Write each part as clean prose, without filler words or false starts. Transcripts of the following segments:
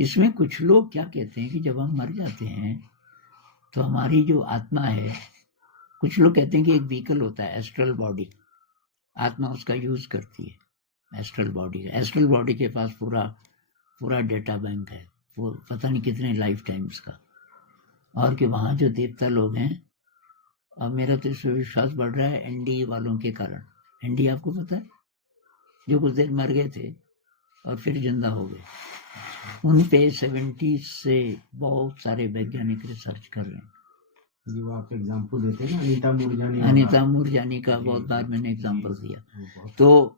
इसमें कुछ लोग क्या कहते हैं कि जब हम मर जाते हैं तो हमारी जो आत्मा है, कुछ लोग कहते हैं कि एक व्हीकल होता है एस्ट्रल बॉडी, आत्मा उसका यूज करती है एस्ट्रल बॉडी के पास पूरा डेटा बैंक है, वो पता नहीं कितने लाइफ टाइम्स का, और कि वहाँ जो देवता लोग हैं, और मेरा तो इसमें विश्वास बढ़ रहा है एनडी वालों के कारण। एनडी आपको पता है, जो कुछ देर मर गए थे और फिर जिंदा हो गए, उन पे 70 से बहुत सारे वैज्ञानिक रिसर्च कर रहे हैं। वो आप एग्जाम्पल देते हैं ना, अनीता मूरजानी का बहुत बार मैंने एग्जाम्पल दिया। तो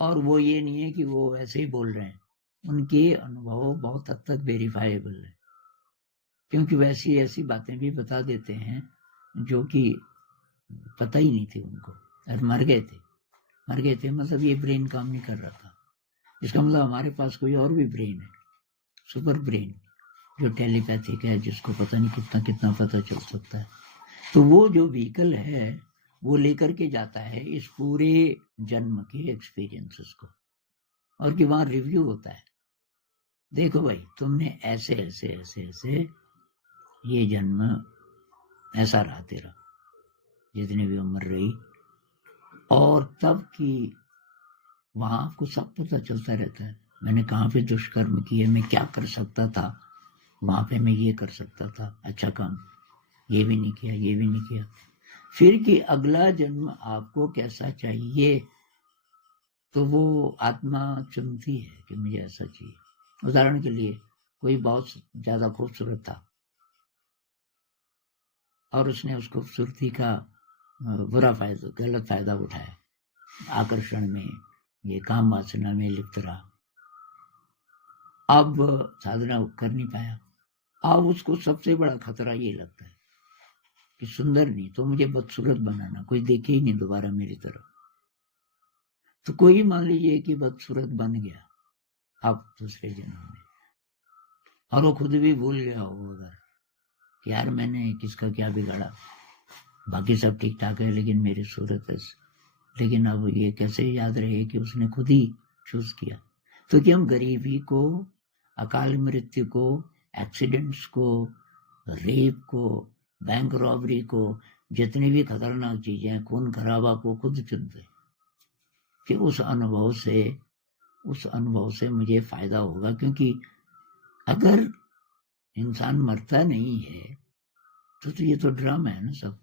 और वो ये नहीं है कि वो ऐसे ही बोल रहे हैं, उनके अनुभव बहुत हद तक वेरीफाइबल है, क्योंकि वैसी ऐसी बातें भी बता देते हैं जो कि पता ही नहीं थी उनको, और मर गए थे मतलब ये ब्रेन काम नहीं कर रहा था, इसका मतलब हमारे पास कोई और भी ब्रेन है, सुपर ब्रेन, जो टेलीपैथिक है, जिसको पता नहीं कितना कितना पता चल सकता है। तो वो जो व्हीकल है वो लेकर के जाता है इस पूरे जन्म के एक्सपीरियंसेस को, और कि वहां रिव्यू होता है, देखो भाई तुमने ऐसे ऐसे ऐसे ऐसे ये जन्म ऐसा रहा तेरा, जितनी भी उम्र रही, और तब की वहां आपको सब पता चलता रहता है, मैंने कहाँ पे दुष्कर्म किए, मैं क्या कर सकता था वहां पे, मैं ये कर सकता था, अच्छा काम ये भी नहीं किया, ये भी नहीं किया। फिर कि अगला जन्म आपको कैसा चाहिए, तो वो आत्मा चुनती है कि मुझे ऐसा चाहिए। उदाहरण के लिए कोई बहुत ज्यादा खूबसूरत था और उसने उस खूबसूरती का बुरा फायदा, गलत फायदा उठाया, आकर्षण में, ये काम वासना में लिप्त रहा, अब साधना कर नहीं पाया। अब उसको सबसे बड़ा खतरा ये लगता है कि सुंदर नहीं तो मुझे बदसूरत बनाना, कोई देखे ही नहीं दोबारा मेरी तरफ। तो कोई मान लीजिए कि बदसूरत बन गया अब दूसरे जन्म में, और वो खुद भी भूल गया हो अगर कि यार मैंने किसका क्या बिगाड़ा, बाकी सब ठीक ठाक है लेकिन मेरी सूरत है, लेकिन अब ये कैसे याद रहे कि उसने खुद ही चूज किया। तो कि हम गरीबी को, अकाल मृत्यु को, एक्सीडेंट्स को, रेप को, बैंक रॉबरी को, जितनी भी खतरनाक चीजें, खून खराबा को खुद चुनते कि उस अनुभव से मुझे फायदा होगा। क्योंकि अगर इंसान मरता नहीं है तो ये तो ड्रामा है ना सब।